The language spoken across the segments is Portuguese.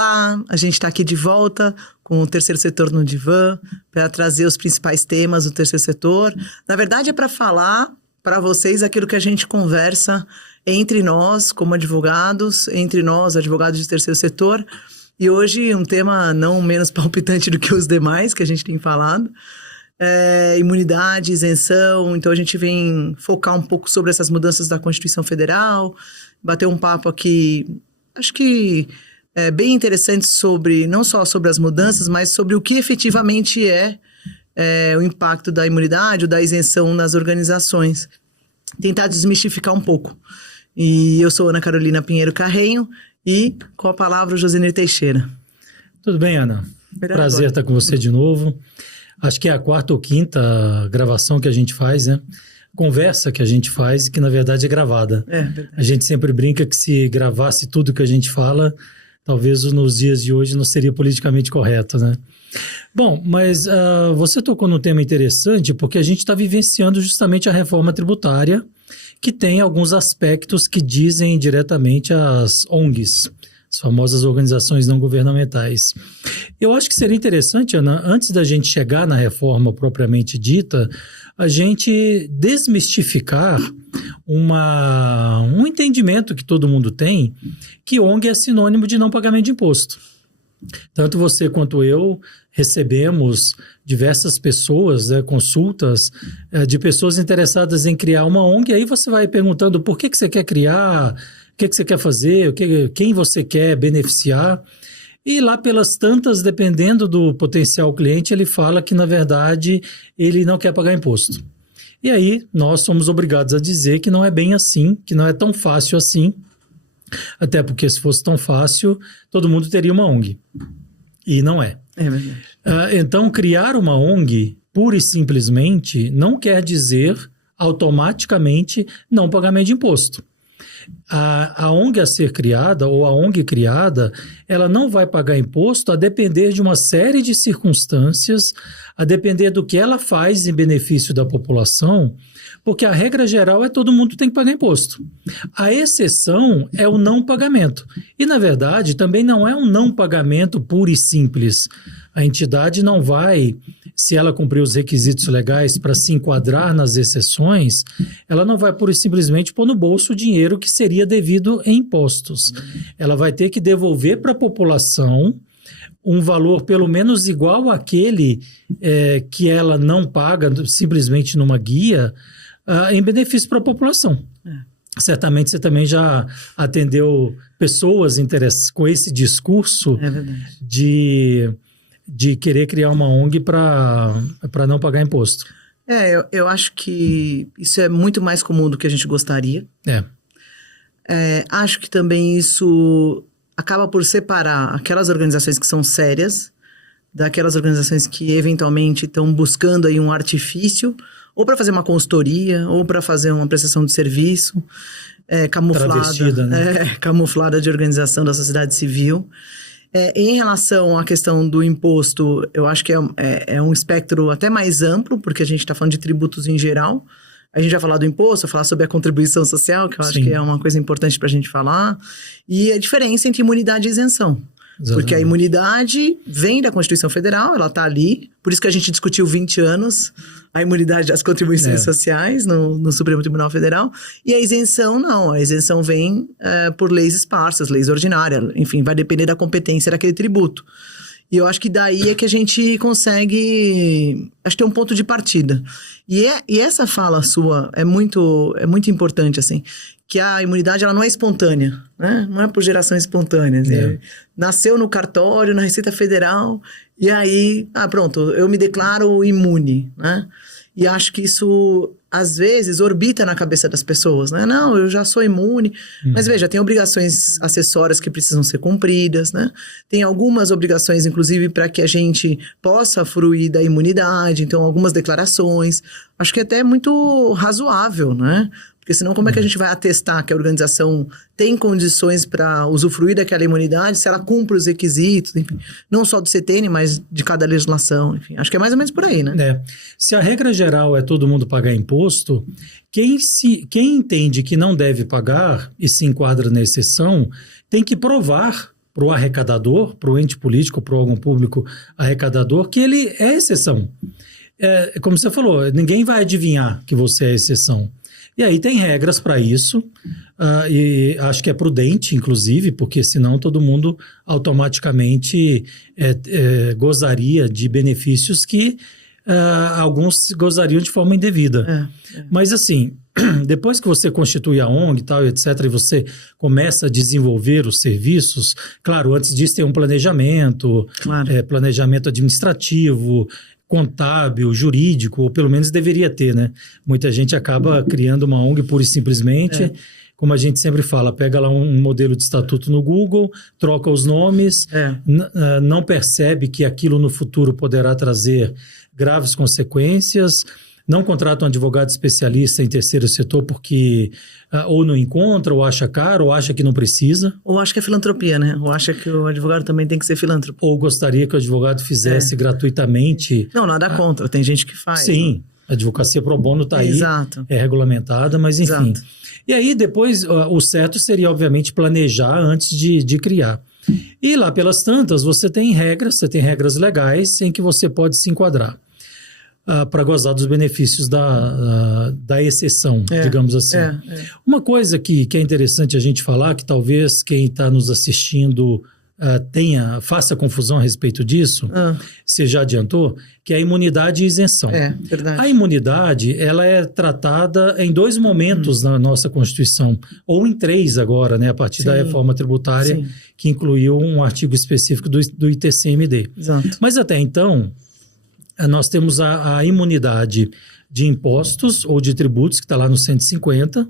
Olá, a gente está aqui de volta com o Terceiro Setor no Divã para trazer os principais temas do Terceiro Setor. Na verdade, é para falar para vocês aquilo que a gente conversa entre nós, como advogados, entre nós, advogados de Terceiro Setor. E hoje um tema não menos palpitante do que os demais que a gente tem falado. Imunidade, isenção. Então a gente vem focar um pouco sobre essas mudanças da Constituição Federal, bater um papo aqui, acho que é bem interessante sobre, não só sobre as mudanças, mas sobre o que efetivamente é o impacto da imunidade ou da isenção nas organizações. Tentar desmistificar um pouco. E eu sou Ana Carolina Pinheiro Carrenho e com a palavra o Josenir Teixeira. Tudo bem, Ana? Prazer estar com você de novo. Acho que é a quarta ou quinta gravação que a gente faz, né? Conversa que a gente faz e que na verdade é gravada. A gente sempre brinca que se gravasse tudo que a gente fala, talvez nos dias de hoje não seria politicamente correto, né? Bom, mas você tocou num tema interessante porque a gente está vivenciando justamente a reforma tributária que tem alguns aspectos que dizem diretamente às ONGs, as famosas organizações não governamentais. Eu acho que seria interessante, Ana, antes da gente chegar na reforma propriamente dita, a gente desmistificar um entendimento que todo mundo tem, que ONG é sinônimo de não pagamento de imposto. Tanto você quanto eu recebemos diversas pessoas, consultas de pessoas interessadas em criar uma ONG, e aí você vai perguntando por que você quer criar, o que você quer fazer, quem você quer beneficiar. E lá pelas tantas, dependendo do potencial cliente, ele fala que, na verdade, ele não quer pagar imposto. E aí, nós somos obrigados a dizer que não é bem assim, que não é tão fácil assim, até porque se fosse tão fácil, todo mundo teria uma ONG. E não é. É verdade. Então, criar uma ONG, pura e simplesmente, não quer dizer automaticamente não pagamento de imposto. A ONG a ser criada, ou a ONG criada, ela não vai pagar imposto a depender de uma série de circunstâncias, a depender do que ela faz em benefício da população, porque a regra geral é todo mundo tem que pagar imposto. A exceção é o não pagamento. E, na verdade, também não é um não pagamento puro e simples. A entidade não vai, se ela cumprir os requisitos legais para se enquadrar nas exceções, ela não vai pura e simplesmente pôr no bolso o dinheiro que seria devido em impostos. Ela vai ter que devolver para a população um valor pelo menos igual àquele que ela não paga simplesmente numa guia, em benefício para a população. Certamente você também já atendeu pessoas com esse discurso de querer criar uma ONG para não pagar imposto. Eu acho que isso é muito mais comum do que a gente gostaria. Acho que também isso acaba por separar aquelas organizações que são sérias daquelas organizações que eventualmente estão buscando aí um artifício ou para fazer uma consultoria ou para fazer uma prestação de serviço camuflada, né? Camuflada de organização da sociedade civil. Em relação à questão do imposto, eu acho que é um espectro até mais amplo, porque a gente está falando de tributos em geral. A gente vai falar do imposto, vai falar sobre a contribuição social, que eu acho que é uma coisa importante para a gente falar. E a diferença entre imunidade e isenção. Exatamente. Porque a imunidade vem da Constituição Federal, ela está ali. Por isso que a gente discutiu 20 anos a imunidade das contribuições sociais no Supremo Tribunal Federal. E a isenção, não. A isenção vem por leis esparsas, leis ordinárias. Enfim, vai depender da competência daquele tributo. E eu acho que daí é que a gente consegue, acho que tem um ponto de partida. E essa fala sua é muito importante, assim, que a imunidade ela não é espontânea, né? Não é por geração espontânea. Nasceu no cartório, na Receita Federal, e aí, pronto, eu me declaro imune, né? E acho que isso, às vezes, orbita na cabeça das pessoas, né? Não, eu já sou imune. Mas veja, tem obrigações acessórias que precisam ser cumpridas, né? Tem algumas obrigações, inclusive, para que a gente possa fruir da imunidade. Então, algumas declarações. Acho que até é muito razoável, né? Porque senão como é que a gente vai atestar que a organização tem condições para usufruir daquela imunidade se ela cumpre os requisitos, enfim, não só do CTN, mas de cada legislação, enfim. Acho que é mais ou menos por aí, né? Se a regra geral é todo mundo pagar imposto, quem entende que não deve pagar e se enquadra na exceção, tem que provar para o arrecadador, para o ente político, para o órgão público arrecadador, que ele é exceção. Como você falou, ninguém vai adivinhar que você é exceção. E aí tem regras para isso, e acho que é prudente, inclusive, porque senão todo mundo automaticamente gozaria de benefícios que alguns gozariam de forma indevida. Mas assim, depois que você constitui a ONG e tal, etc., e você começa a desenvolver os serviços, claro, antes disso tem um planejamento, planejamento administrativo, contábil, jurídico, ou pelo menos deveria ter, né? Muita gente acaba criando uma ONG pura e simplesmente, como a gente sempre fala, pega lá um modelo de estatuto no Google, troca os nomes, não percebe que aquilo no futuro poderá trazer graves consequências, não contrata um advogado especialista em terceiro setor porque ou não encontra, ou acha caro, ou acha que não precisa. Ou acha que é filantropia, né? Ou acha que o advogado também tem que ser filântropo. Ou gostaria que o advogado fizesse gratuitamente. Não, nada contra, tem gente que faz. Sim, né? A advocacia pro bono está aí, é regulamentada, mas enfim. Exato. E aí depois o certo seria obviamente planejar antes de criar. E lá pelas tantas você tem regras legais em que você pode se enquadrar. Para gozar dos benefícios da exceção, digamos assim. Uma coisa que é interessante a gente falar, que talvez quem está nos assistindo faça confusão a respeito disso, você já adiantou, que é a imunidade e isenção. Verdade. A imunidade, ela é tratada em 2 momentos na nossa Constituição, ou em 3 agora, né, a partir da reforma tributária, que incluiu um artigo específico do ITCMD. Exato. Mas até então, nós temos a imunidade de impostos ou de tributos, que está lá no 150,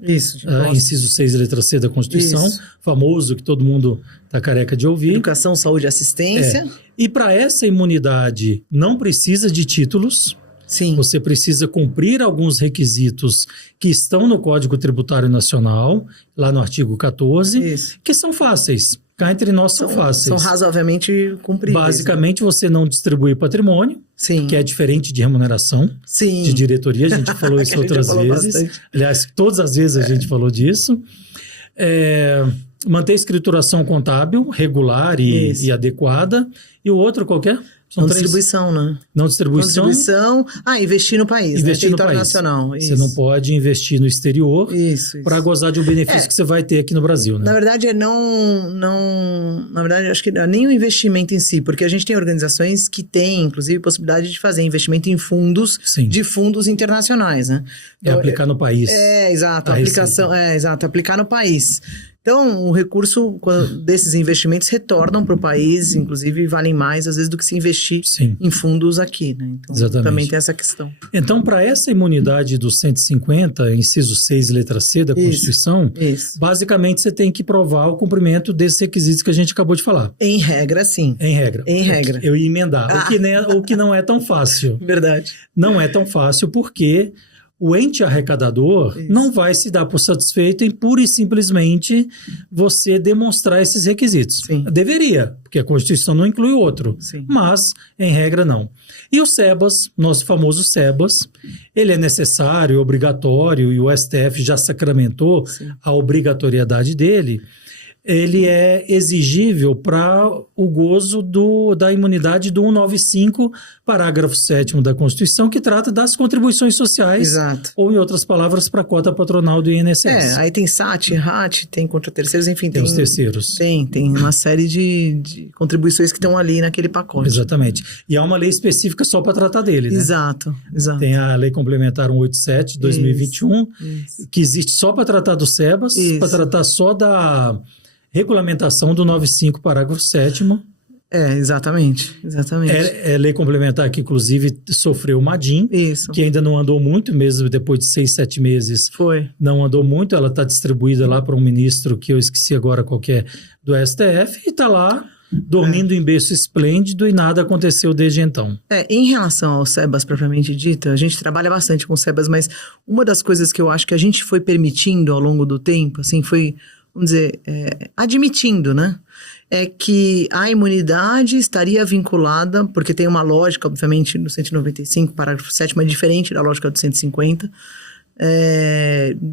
inciso 6, letra C da Constituição, famoso, que todo mundo está careca de ouvir. Educação, saúde e assistência. E para essa imunidade não precisa de títulos. Sim. Você precisa cumprir alguns requisitos que estão no Código Tributário Nacional, lá no artigo 14, que são fáceis. Cá entre nós são fáceis. São razoavelmente cumpríveis. Basicamente, você não distribui patrimônio, que é diferente de remuneração de diretoria. A gente falou isso outras vezes. Bastante. Aliás, todas as vezes a gente falou disso. Manter escrituração contábil regular e adequada. E o outro qualquer? Não distribuição, né? Não distribuição. Investir no país. Investir no país. Nacional. Você não pode investir no exterior para gozar de um benefício que você vai ter aqui no Brasil, né? Na verdade, na verdade, acho que não é nem o investimento em si, porque a gente tem organizações que têm, inclusive, possibilidade de fazer investimento em fundos de fundos internacionais, né? Então, aplicar no país. Exato. Aplicar no país. Então, o recurso desses investimentos retornam para o país, inclusive valem mais, às vezes, do que se investir em fundos aqui, né? Então, também tem essa questão. Então, para essa imunidade do 150, inciso 6, letra C da Constituição, basicamente você tem que provar o cumprimento desses requisitos que a gente acabou de falar. Em regra, sim. Em regra. Eu ia emendar. O que não é tão fácil. Verdade. Não é tão fácil porque o ente arrecadador não vai se dar por satisfeito em pura e simplesmente você demonstrar esses requisitos. Deveria, porque a Constituição não inclui o outro, mas, em regra, não. E o SEBAS, nosso famoso SEBAS, ele é necessário, obrigatório, e o STF já sacramentou a obrigatoriedade dele. Ele é exigível para o gozo da imunidade do 195, parágrafo 7º da Constituição, que trata das contribuições sociais, ou, em outras palavras, para a cota patronal do INSS. Aí tem SAT, RAT, tem contra terceiros, enfim. Tem os terceiros. Tem uma série de contribuições que estão ali naquele pacote. Exatamente. E há uma lei específica só para tratar dele, né? Exato. Tem a Lei Complementar 187 de 2021, que existe só para tratar do SEBAS, para tratar só da regulamentação do 95, parágrafo 7º. Exatamente. É lei complementar que, inclusive, sofreu uma DIN, que ainda não andou muito, mesmo depois de 6, 7 meses. Não andou muito, ela está distribuída lá para um ministro que eu esqueci agora qual que é, do STF, e está lá dormindo em berço esplêndido e nada aconteceu desde então. Em relação ao SEBAS propriamente dito, a gente trabalha bastante com o SEBAS, mas uma das coisas que eu acho que a gente foi permitindo ao longo do tempo, assim, foi, vamos dizer, admitindo, né? É que a imunidade estaria vinculada, porque tem uma lógica, obviamente, no 195, parágrafo 7º, mas diferente da lógica do 150,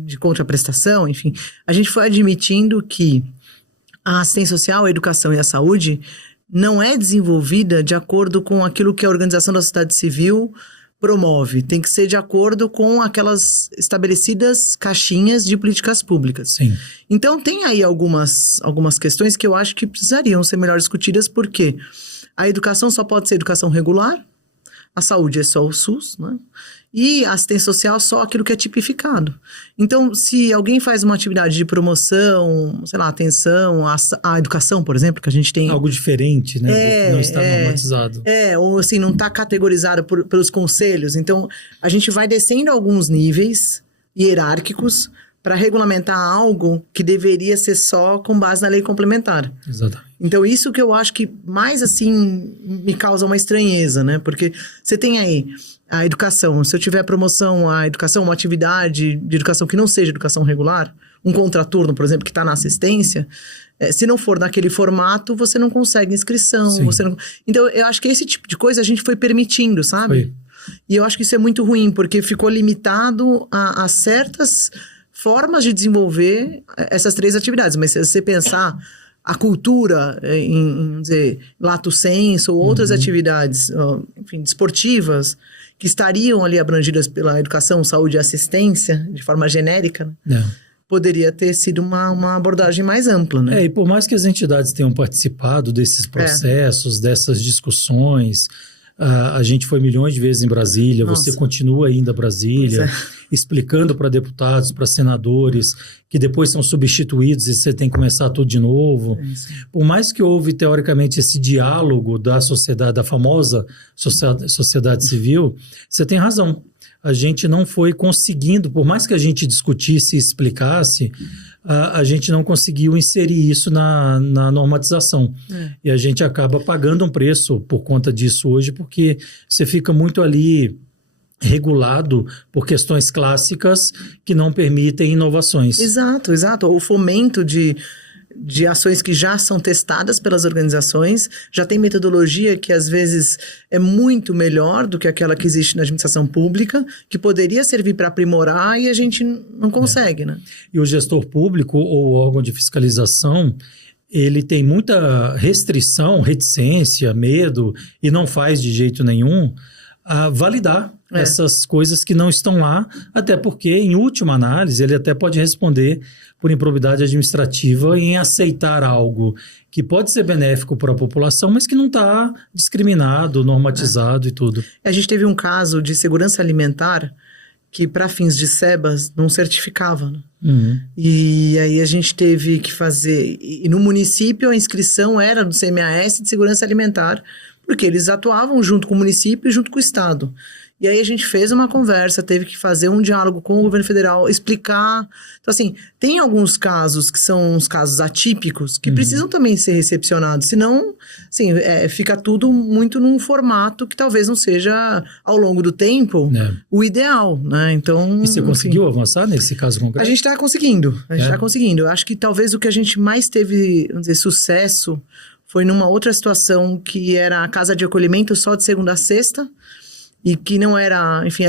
de contraprestação, enfim. A gente foi admitindo que a assistência social, a educação e a saúde não é desenvolvida de acordo com aquilo que a Organização da Sociedade Civil promove. Tem que ser de acordo com aquelas estabelecidas caixinhas de políticas públicas. Sim. Então, tem aí algumas questões que eu acho que precisariam ser melhor discutidas, porque a educação só pode ser educação regular, a saúde é só o SUS, né? E a assistência social só aquilo que é tipificado. Então, se alguém faz uma atividade de promoção, sei lá, atenção à educação, por exemplo, que a gente tem... Algo diferente, né? Não está normatizado. Ou assim, não está categorizado pelos conselhos. Então, a gente vai descendo alguns níveis hierárquicos para regulamentar algo que deveria ser só com base na lei complementar. Exatamente. Então, isso que eu acho que mais, assim, me causa uma estranheza, né? Porque você tem aí a educação. Se eu tiver promoção à educação, uma atividade de educação que não seja educação regular, um contraturno, por exemplo, que está na assistência, se não for naquele formato, você não consegue inscrição. Então, eu acho que esse tipo de coisa a gente foi permitindo, sabe? Foi. E eu acho que isso é muito ruim, porque ficou limitado a certas formas de desenvolver essas 3 atividades. Mas se você pensar a cultura, em dizer, lato sensu, ou outras atividades, enfim, desportivas, que estariam ali abrangidas pela educação, saúde e assistência, de forma genérica, poderia ter sido uma abordagem mais ampla, né? E por mais que as entidades tenham participado desses processos, dessas discussões, a gente foi milhões de vezes em Brasília, você continua indo a Brasília, explicando para deputados, para senadores, que depois são substituídos e você tem que começar tudo de novo. Por mais que houve, teoricamente, esse diálogo da sociedade, da famosa sociedade civil, você tem razão. A gente não foi conseguindo, por mais que a gente discutisse e explicasse, a gente não conseguiu inserir isso na normatização. E a gente acaba pagando um preço por conta disso hoje, porque você fica muito ali regulado por questões clássicas que não permitem inovações. Exato. O fomento de ações que já são testadas pelas organizações, já tem metodologia que às vezes é muito melhor do que aquela que existe na administração pública, que poderia servir para aprimorar e a gente não consegue, né? E o gestor público ou órgão de fiscalização, ele tem muita restrição, reticência, medo, e não faz de jeito nenhum a validar essas coisas que não estão lá, até porque, em última análise, ele até pode responder por improbidade administrativa em aceitar algo que pode ser benéfico para a população, mas que não está discriminado, normatizado e tudo. A gente teve um caso de segurança alimentar que, para fins de SEBAS, não certificava, né? E aí a gente teve que fazer... E no município, a inscrição era do CMAS de segurança alimentar, porque eles atuavam junto com o município e junto com o Estado. E aí a gente fez uma conversa, teve que fazer um diálogo com o governo federal, explicar. Então, assim, tem alguns casos que são uns casos atípicos que precisam também ser recepcionados. Senão, assim, fica tudo muito num formato que talvez não seja, ao longo do tempo, o ideal, né? Então... E você conseguiu avançar nesse caso concreto? A gente está conseguindo. Está conseguindo. Eu acho que talvez o que a gente mais teve, vamos dizer, sucesso foi numa outra situação que era a casa de acolhimento só de segunda a sexta, e que não era, enfim,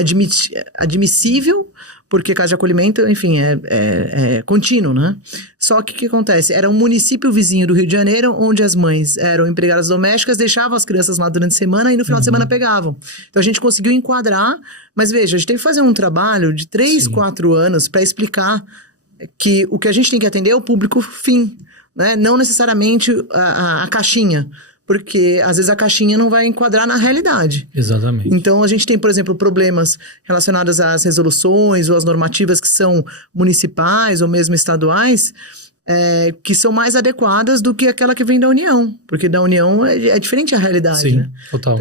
admissível, porque casa de acolhimento, enfim, é contínuo, né? Só que o que acontece? Era um município vizinho do Rio de Janeiro, onde as mães eram empregadas domésticas, deixavam as crianças lá durante a semana e no final de semana pegavam. Então a gente conseguiu enquadrar, mas veja, a gente teve que fazer um trabalho de 3, 4 anos para explicar que o que a gente tem que atender é o público fim, né? Não necessariamente a caixinha. Porque, às vezes, a caixinha não vai enquadrar na realidade. Exatamente. Então, a gente tem, por exemplo, problemas relacionados às resoluções ou às normativas que são municipais ou mesmo estaduais, que são mais adequadas do que aquela que vem da União. Porque da União é diferente a realidade. Sim, né? Total.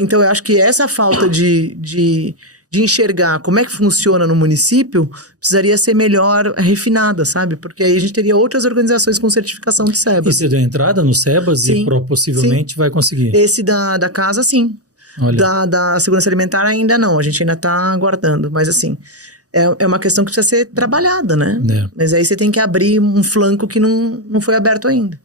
Então, eu acho que essa falta de enxergar como é que funciona no município precisaria ser melhor refinada, sabe? Porque aí a gente teria outras organizações com certificação de SEBAS. E você deu entrada no SEBAS e possivelmente vai conseguir? Esse da casa, sim. Olha. Da segurança alimentar ainda não, a gente ainda está aguardando, mas assim, é uma questão que precisa ser trabalhada, né? Mas aí você tem que abrir um flanco que não foi aberto ainda.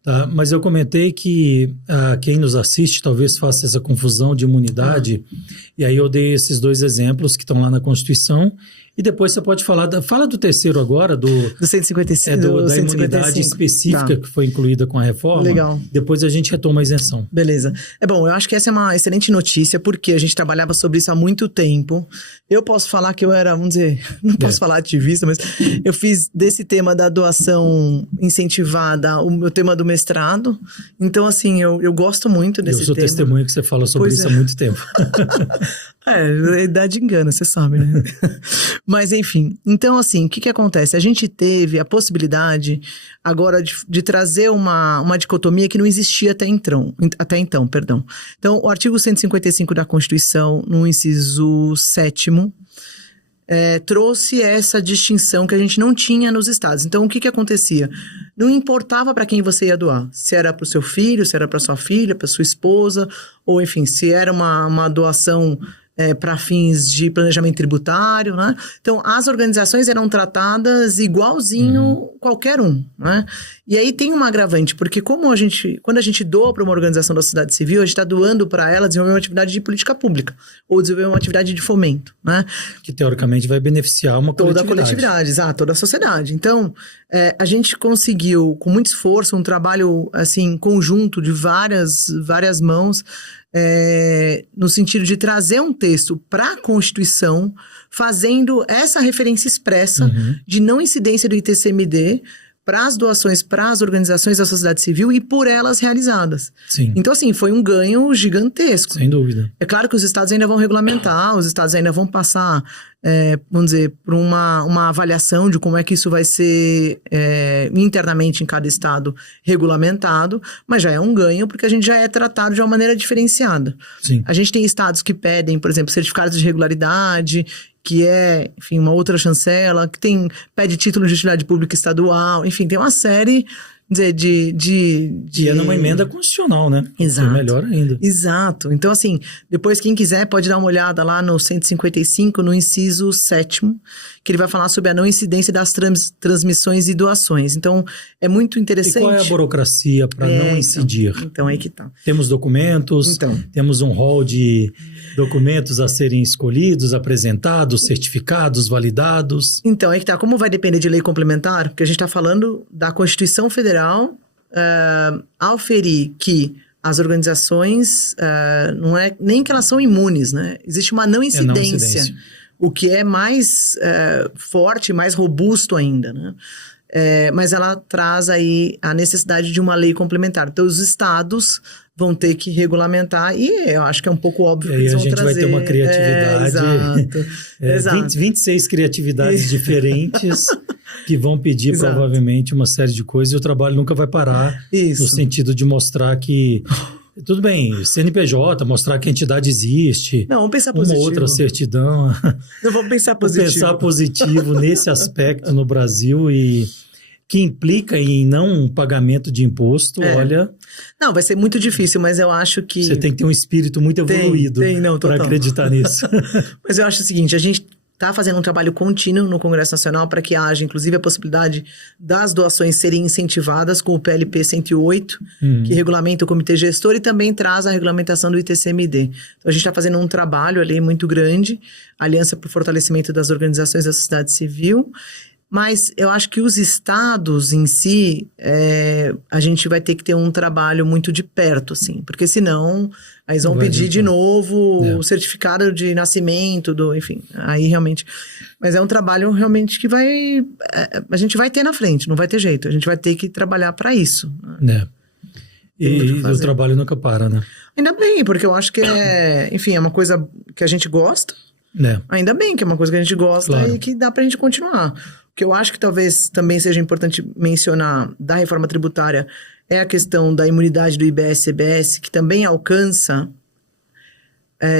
Tá, mas eu comentei que quem nos assiste talvez faça essa confusão de imunidade, e aí eu dei esses 2 exemplos que estão lá na Constituição E depois você pode falar, fala do terceiro agora, do 155. Da imunidade específica que foi incluída com a reforma. Legal. Depois a gente retoma a isenção. Beleza. Bom, eu acho que essa é uma excelente notícia, porque a gente trabalhava sobre isso há muito tempo. Eu posso falar que eu era, vamos dizer, não posso falar ativista, mas eu fiz desse tema da doação incentivada o meu tema do mestrado. Então, assim, eu gosto muito desse tema. Eu sou testemunha que você fala sobre isso há muito tempo. A idade engana, você sabe, né? Mas, enfim. Então, assim, o que acontece? A gente teve a possibilidade agora de trazer uma dicotomia que não existia até então. Então, o artigo 155 da Constituição, no inciso 7º, trouxe essa distinção que a gente não tinha nos estados. Então, o que acontecia? Não importava para quem você ia doar. Se era para o seu filho, se era para sua filha, para sua esposa, ou enfim, se era uma doação para fins de planejamento tributário, né? Então, as organizações eram tratadas igualzinho qualquer um, né? E aí tem uma agravante, porque quando a gente doa para uma organização da sociedade civil, a gente está doando para ela desenvolver uma atividade de política pública, ou desenvolver uma atividade de fomento, né? Que teoricamente vai beneficiar uma coletividade. Toda a coletividade, exato, toda a sociedade. Então, a gente conseguiu, com muito esforço, um trabalho, assim, conjunto de várias mãos, no sentido de trazer um texto para a Constituição, fazendo essa referência expressa de não incidência do ITCMD para as doações para as organizações da sociedade civil e por elas realizadas. Sim. Então, assim, foi um ganho gigantesco. Sem dúvida. É claro que os estados ainda vão regulamentar, os estados ainda vão passar, vamos dizer, por uma avaliação de como é que isso vai ser internamente em cada estado regulamentado, mas já é um ganho porque a gente já é tratado de uma maneira diferenciada. Sim. A gente tem estados que pedem, por exemplo, certificados de regularidade, que enfim, uma outra chancela, que pede título de utilidade pública estadual, enfim, tem uma série E é numa emenda constitucional, né? Exato. É melhor ainda. Exato. Então, assim, depois quem quiser pode dar uma olhada lá no 155, no inciso 7º, que ele vai falar sobre a não incidência das transmissões e doações. Então, é muito interessante. E qual é a burocracia para não incidir? Então, aí que tá. Temos documentos, temos um rol de documentos a serem escolhidos, apresentados, certificados, validados. Então, aí que tá. Como vai depender de lei complementar? Porque a gente está falando da Constituição Federal, auferir que as organizações, não é nem que elas são imunes, né? Existe uma não incidência. O que é mais forte, mais robusto ainda, né? Mas ela traz aí a necessidade de uma lei complementar. Então, os estados vão ter que regulamentar e eu acho que é um pouco óbvio que eles vão trazer. E aí a gente vai ter uma criatividade. Exato. 26 criatividades diferentes que vão pedir provavelmente uma série de coisas e o trabalho nunca vai parar. Isso. No sentido de mostrar que... Tudo bem, CNPJ, mostrar que a entidade existe. Não, vamos pensar positivo. Uma outra certidão. Não, vamos pensar positivo. Vamos pensar positivo nesse aspecto no Brasil e que implica em não pagamento de imposto, olha... Não, vai ser muito difícil, mas eu acho que... Você tem que ter um espírito muito evoluído para acreditar nisso. Mas eu acho o seguinte, a gente está fazendo um trabalho contínuo no Congresso Nacional para que haja, inclusive, a possibilidade das doações serem incentivadas com o PLP 108, que regulamenta o comitê gestor e também traz a regulamentação do ITCMD. Então, a gente está fazendo um trabalho ali muito grande, Aliança para o Fortalecimento das Organizações da Sociedade Civil, mas eu acho que os estados em si, a gente vai ter que ter um trabalho muito de perto, assim, porque senão eles vão pedir de novo o certificado de nascimento, enfim, aí realmente... Mas é um trabalho realmente que a gente vai ter na frente, não vai ter jeito, a gente vai ter que trabalhar para isso. E o trabalho nunca para, né? Ainda bem, porque eu acho que enfim, é uma coisa que a gente gosta, ainda bem que é uma coisa que a gente gosta e que dá pra gente continuar. O que eu acho que talvez também seja importante mencionar da reforma tributária é a questão da imunidade do IBS-CBS, que também alcança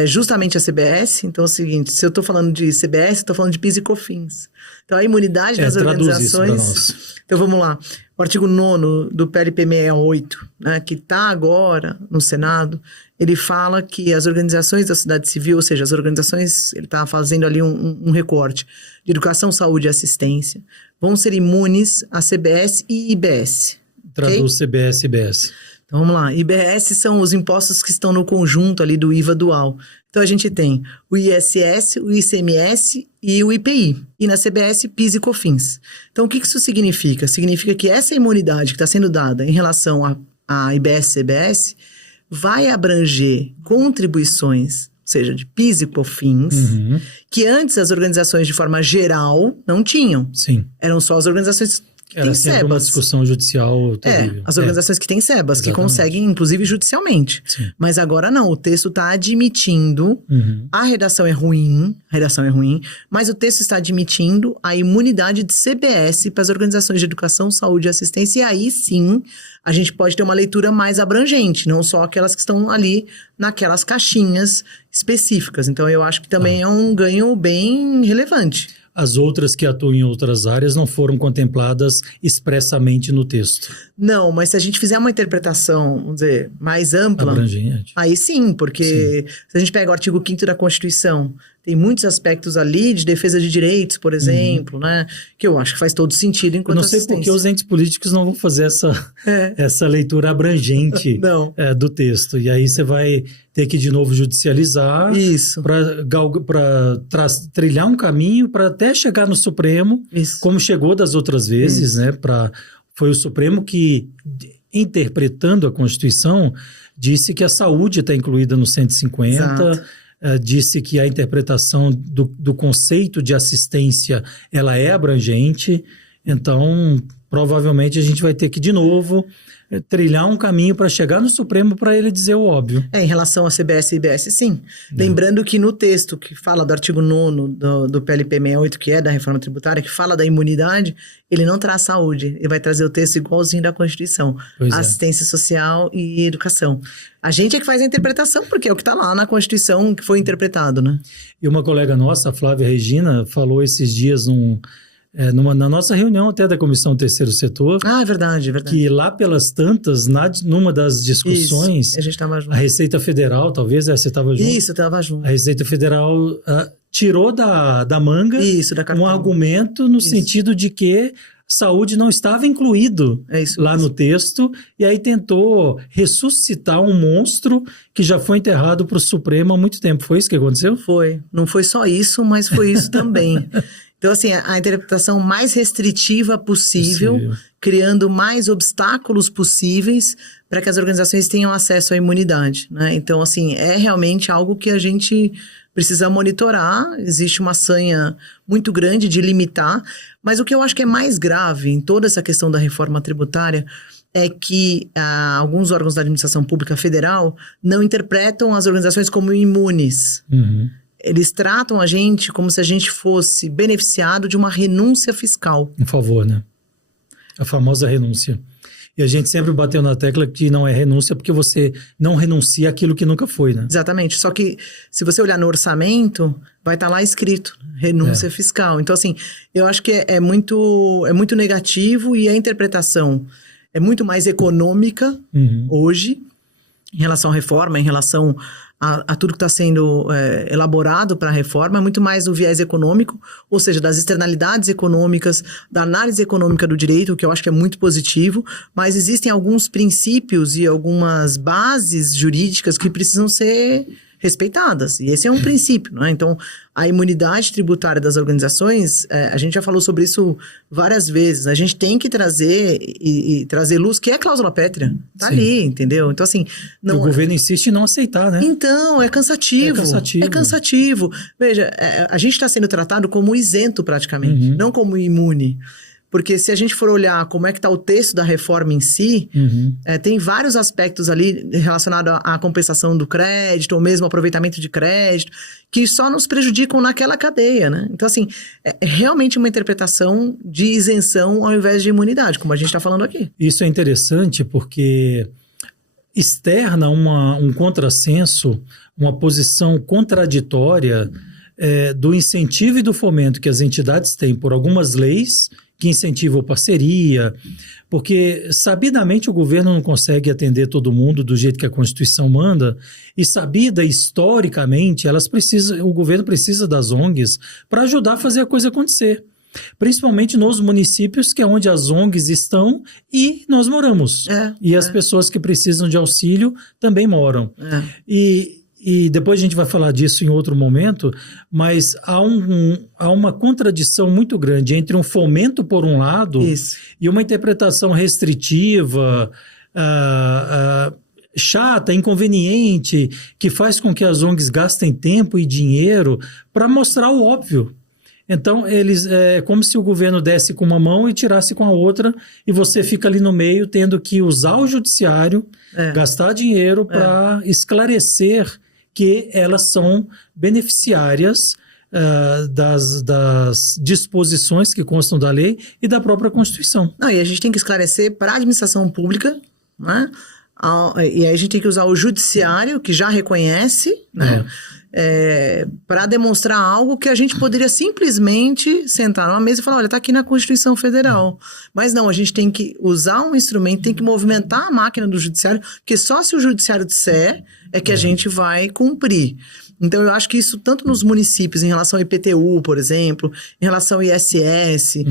justamente a CBS. Então é o seguinte, se eu estou falando de CBS, estou falando de PIS e COFINS. Então a imunidade das organizações... Então vamos lá. O artigo 9º do PLP 618, né, que está agora no Senado, ele fala que as organizações da sociedade civil, ou seja, as organizações, ele está fazendo ali um recorte de educação, saúde e assistência, vão ser imunes a CBS e IBS. Traduz CBS e IBS. Então vamos lá, IBS são os impostos que estão no conjunto ali do IVA dual. Então a gente tem o ISS, o ICMS e o IPI. E na CBS, PIS e COFINS. Então o que isso significa? Significa que essa imunidade que está sendo dada em relação a IBS e CBS vai abranger contribuições, ou seja, de PIS e COFINS, que antes as organizações de forma geral não tinham. Sim. Eram só as organizações que Era têm sempre SEBAS. uma discussão judicial terrível. As organizações que têm SEBAS, que Exatamente. conseguem, inclusive, judicialmente. Sim. Mas agora não, o texto está admitindo, a redação é ruim, mas o texto está admitindo a imunidade de CBS para as organizações de educação, saúde e assistência, e aí sim a gente pode ter uma leitura mais abrangente, não só aquelas que estão ali naquelas caixinhas específicas. Então eu acho que também é um ganho bem relevante. As outras que atuam em outras áreas não foram contempladas expressamente no texto. Não, mas se a gente fizer uma interpretação, vamos dizer, mais ampla... Abrangente. Aí sim, porque se a gente pega o artigo 5º da Constituição, tem muitos aspectos ali de defesa de direitos, por exemplo, né? Que eu acho que faz todo sentido enquanto assistência. Eu não sei por que os entes políticos não vão fazer essa leitura abrangente do texto. E aí você vai ter que de novo judicializar para trilhar um caminho para até chegar no Supremo, como chegou das outras vezes, né? Foi o Supremo que, interpretando a Constituição, disse que a saúde está incluída no 150, disse que a interpretação do conceito de assistência ela é abrangente, então provavelmente a gente vai ter que de novo trilhar um caminho para chegar no Supremo para ele dizer o óbvio. Em relação a CBS e IBS, sim. Lembrando que no texto que fala do artigo 9º do PLP 68, que é da reforma tributária, que fala da imunidade, ele não traz saúde, ele vai trazer o texto igualzinho da Constituição. Assistência social e educação. A gente é que faz a interpretação, porque é o que está lá na Constituição que foi interpretado, né? E uma colega nossa, a Flávia Regina, falou esses dias na nossa reunião até da Comissão Terceiro Setor. É verdade, é verdade. Que lá pelas tantas, numa das discussões, a gente estava junto. A Receita Federal, talvez, você estava junto? Isso, estava junto. A Receita Federal tirou da manga um argumento no sentido de que saúde não estava incluído no texto, e aí tentou ressuscitar um monstro que já foi enterrado para o Supremo há muito tempo. Foi isso que aconteceu? Foi. Não foi só isso, mas foi isso também. Então, assim, a interpretação mais restritiva possível, criando mais obstáculos possíveis para que as organizações tenham acesso à imunidade, né? Então, assim, é realmente algo que a gente precisa monitorar. Existe uma sanha muito grande de limitar, mas o que eu acho que é mais grave em toda essa questão da reforma tributária é que alguns órgãos da administração pública federal não interpretam as organizações como imunes. Eles tratam a gente como se a gente fosse beneficiado de uma renúncia fiscal. Um favor, né? A famosa renúncia. E a gente sempre bateu na tecla que não é renúncia porque você não renuncia àquilo que nunca foi, né? Exatamente. Só que se você olhar no orçamento, vai estar lá escrito renúncia fiscal. Então, assim, eu acho que é muito negativo, e a interpretação é muito mais econômica hoje em relação à reforma, em relação a tudo que está sendo elaborado para a reforma, é muito mais o viés econômico, ou seja, das externalidades econômicas, da análise econômica do direito, que eu acho que é muito positivo, mas existem alguns princípios e algumas bases jurídicas que precisam ser respeitadas, e esse é um princípio, não é? Então, a imunidade tributária das organizações, a gente já falou sobre isso várias vezes, a gente tem que trazer e trazer luz, que é a cláusula pétrea, tá ali, entendeu? Então, assim... o governo insiste em não aceitar, né? Então, é cansativo. É cansativo. Veja, a gente está sendo tratado como isento praticamente, não como imune. Porque se a gente for olhar como é que está o texto da reforma em si, tem vários aspectos ali relacionados à compensação do crédito, ou mesmo aproveitamento de crédito, que só nos prejudicam naquela cadeia, né? Então, assim, é realmente uma interpretação de isenção ao invés de imunidade, como a gente está falando aqui. Isso é interessante porque externa um contrassenso, uma posição contraditória do incentivo e do fomento que as entidades têm por algumas leis que incentivam a parceria, porque sabidamente o governo não consegue atender todo mundo do jeito que a Constituição manda, e sabida historicamente, o governo precisa das ONGs para ajudar a fazer a coisa acontecer. Principalmente nos municípios, que é onde as ONGs estão e nós moramos. E as pessoas que precisam de auxílio também moram. E depois a gente vai falar disso em outro momento, mas há uma contradição muito grande entre um fomento por um lado e uma interpretação restritiva, chata, inconveniente, que faz com que as ONGs gastem tempo e dinheiro para mostrar o óbvio. Então, é como se o governo desse com uma mão e tirasse com a outra, e você fica ali no meio tendo que usar o judiciário, gastar dinheiro para esclarecer que elas são beneficiárias das disposições que constam da lei e da própria Constituição. Não, e a gente tem que esclarecer para a administração pública, né? E aí a gente tem que usar o judiciário, que já reconhece, né? Para demonstrar algo que a gente poderia simplesmente sentar numa mesa e falar, olha, está aqui na Constituição Federal. Mas não, a gente tem que usar um instrumento, tem que movimentar a máquina do judiciário, porque só se o judiciário disser é que a gente vai cumprir. Então, eu acho que isso, tanto nos municípios, em relação ao IPTU, por exemplo, em relação ao ISS,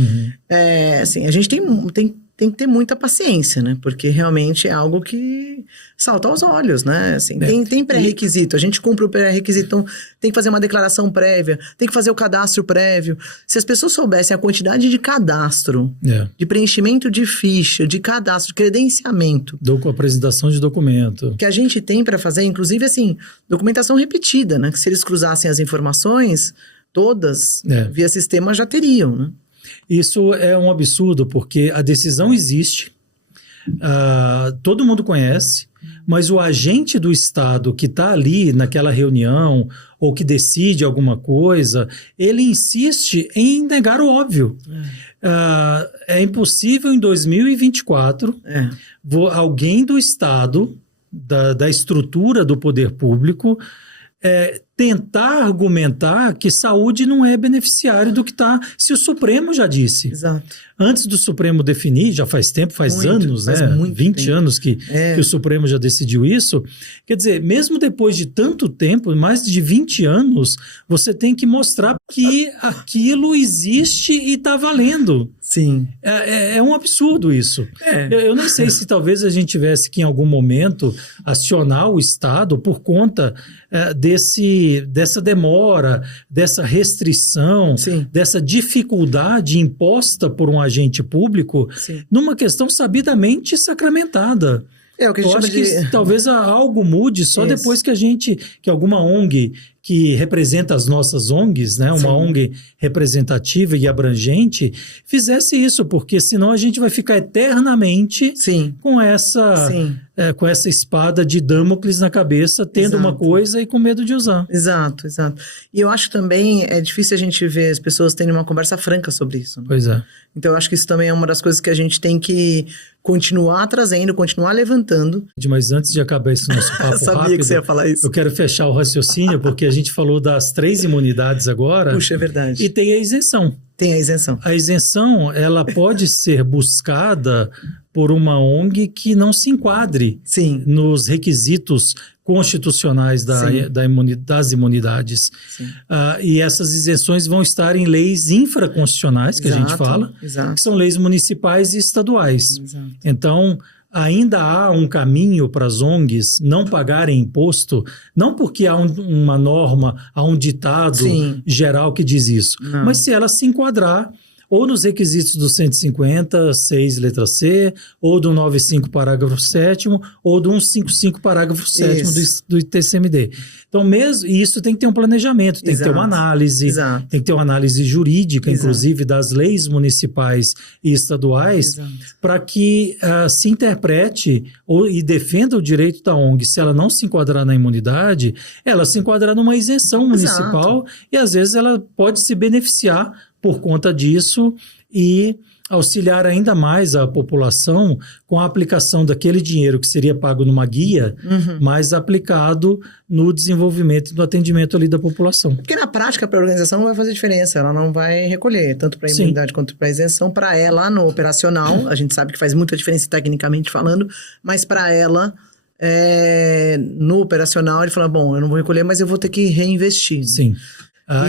assim, a gente tem que ter muita paciência, né? Porque realmente é algo que salta aos olhos, né? Assim, tem pré-requisito, a gente cumpre o pré-requisito, então tem que fazer uma declaração prévia, tem que fazer o cadastro prévio. Se as pessoas soubessem a quantidade de cadastro, de preenchimento de ficha, de cadastro, de credenciamento... Com apresentação de documento. Que a gente tem para fazer, inclusive, assim, documentação repetida, né? Que se eles cruzassem as informações, todas, via sistema, já teriam, né? Isso é um absurdo, porque a decisão existe, todo mundo conhece, mas o agente do Estado que está ali naquela reunião ou que decide alguma coisa, ele insiste em negar o óbvio. É impossível em 2024 alguém do Estado, da estrutura do poder público, tentar argumentar que saúde não é beneficiário do que está... Se o Supremo já disse. Exato. Antes do Supremo definir, já faz tempo, faz anos, né? 20 anos que o Supremo já decidiu isso. Quer dizer, mesmo depois de tanto tempo, mais de 20 anos, você tem que mostrar que aquilo existe e está valendo. Sim. É um absurdo isso. Eu nem sei se talvez a gente tivesse que, em algum momento, acionar o Estado por conta dessa demora, dessa restrição, dessa dificuldade imposta por um agente público, numa questão sabidamente sacramentada. O que a gente Eu acho que talvez algo mude só depois que alguma ONG que representa as nossas ONGs, né, uma ONG representativa e abrangente, fizesse isso, porque senão a gente vai ficar eternamente com essa espada de Damocles na cabeça, tendo uma coisa e com medo de usar. Exato. E eu acho também, é difícil a gente ver as pessoas tendo uma conversa franca sobre isso. Né? Pois é. Então eu acho que isso também é uma das coisas que a gente tem que continuar trazendo, continuar levantando. Mas antes de acabar esse nosso papo rápido... Sabia que você ia falar isso. Eu quero fechar o raciocínio, porque a gente falou das 3 imunidades agora. Puxa, é verdade. E tem a isenção. Tem a isenção. A isenção, ela pode ser buscada por uma ONG que não se enquadre nos requisitos constitucionais das imunidades. E essas isenções vão estar em leis infraconstitucionais, que a gente fala, que são leis municipais e estaduais. Então, ainda há um caminho para as ONGs não pagarem imposto, não porque há uma norma, há um ditado geral que diz isso, mas se ela se enquadrar ou nos requisitos do 150, 6, letra C, ou do 95, parágrafo 7º, ou do 155, parágrafo 7º do TCMD. Então, e isso tem que ter um planejamento, tem que ter uma análise, tem que ter uma análise jurídica, inclusive, das leis municipais e estaduais, para que se interprete e defenda o direito da ONG. Se ela não se enquadrar na imunidade, ela se enquadrar numa isenção municipal e, às vezes, ela pode se beneficiar por conta disso e auxiliar ainda mais a população com a aplicação daquele dinheiro que seria pago numa guia, mas aplicado no desenvolvimento e no atendimento ali da população. Porque na prática, para a organização não vai fazer diferença, ela não vai recolher, tanto para a imunidade quanto para a isenção. Para ela, no operacional, a gente sabe que faz muita diferença tecnicamente falando, mas para ela, no operacional, ele fala, bom, eu não vou recolher, mas eu vou ter que reinvestir. Sim.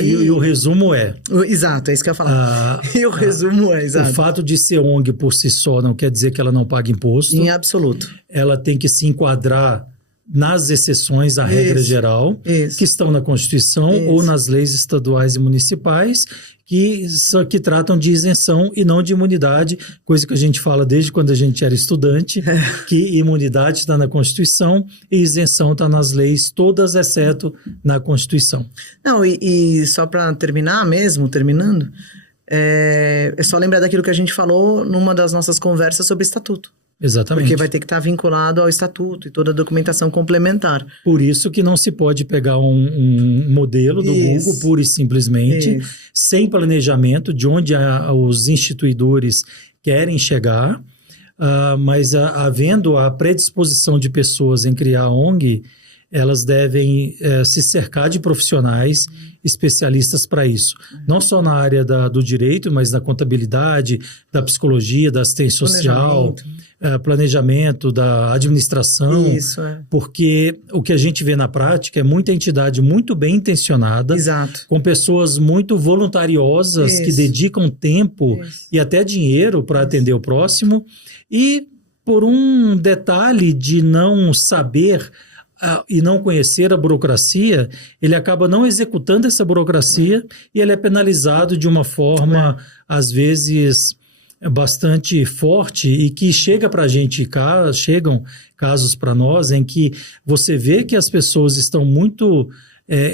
E o resumo é... Exato, é isso que eu ia falar. E o resumo é, exato. O fato de ser ONG por si só não quer dizer que ela não pague imposto. Em absoluto. Ela tem que se enquadrar nas exceções à regra geral, que estão na Constituição ou nas leis estaduais e municipais, que tratam de isenção e não de imunidade, coisa que a gente fala desde quando a gente era estudante, que imunidade está na Constituição e isenção está nas leis, todas exceto na Constituição. Não, e só para terminar mesmo, terminando, é só lembrar daquilo que a gente falou numa das nossas conversas sobre estatuto. Exatamente. Porque vai ter que estar vinculado ao estatuto e toda a documentação complementar. Por isso que não se pode pegar um modelo do Google pura e simplesmente, sem planejamento de onde os instituidores querem chegar, mas havendo a predisposição de pessoas em criar ONG, elas devem se cercar de profissionais especialistas para isso. Não só na área do direito, mas na contabilidade, da psicologia, da assistência social, planejamento, da administração. Isso, porque o que a gente vê na prática é muita entidade muito bem intencionada, com pessoas muito voluntariosas que dedicam tempo e até dinheiro para atender o próximo, e por um detalhe de não saber e não conhecer a burocracia, ele acaba não executando essa burocracia e ele é penalizado de uma forma, às vezes, bastante forte, e que chega para a gente, chegam casos para nós em que você vê que as pessoas estão muito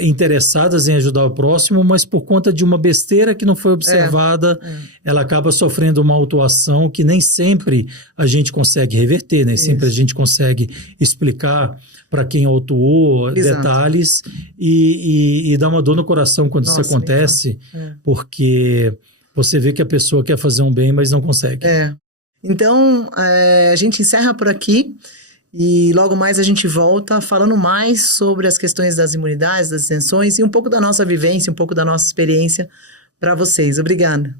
interessadas em ajudar o próximo, mas por conta de uma besteira que não foi observada, ela acaba sofrendo uma autuação que nem sempre a gente consegue reverter, nem sempre a gente consegue explicar para quem autuou detalhes e dá uma dor no coração quando isso acontece, porque você vê que a pessoa quer fazer um bem, mas não consegue. Então, a gente encerra por aqui. E logo mais a gente volta falando mais sobre as questões das imunidades, das isenções e um pouco da nossa vivência, um pouco da nossa experiência para vocês. Obrigada.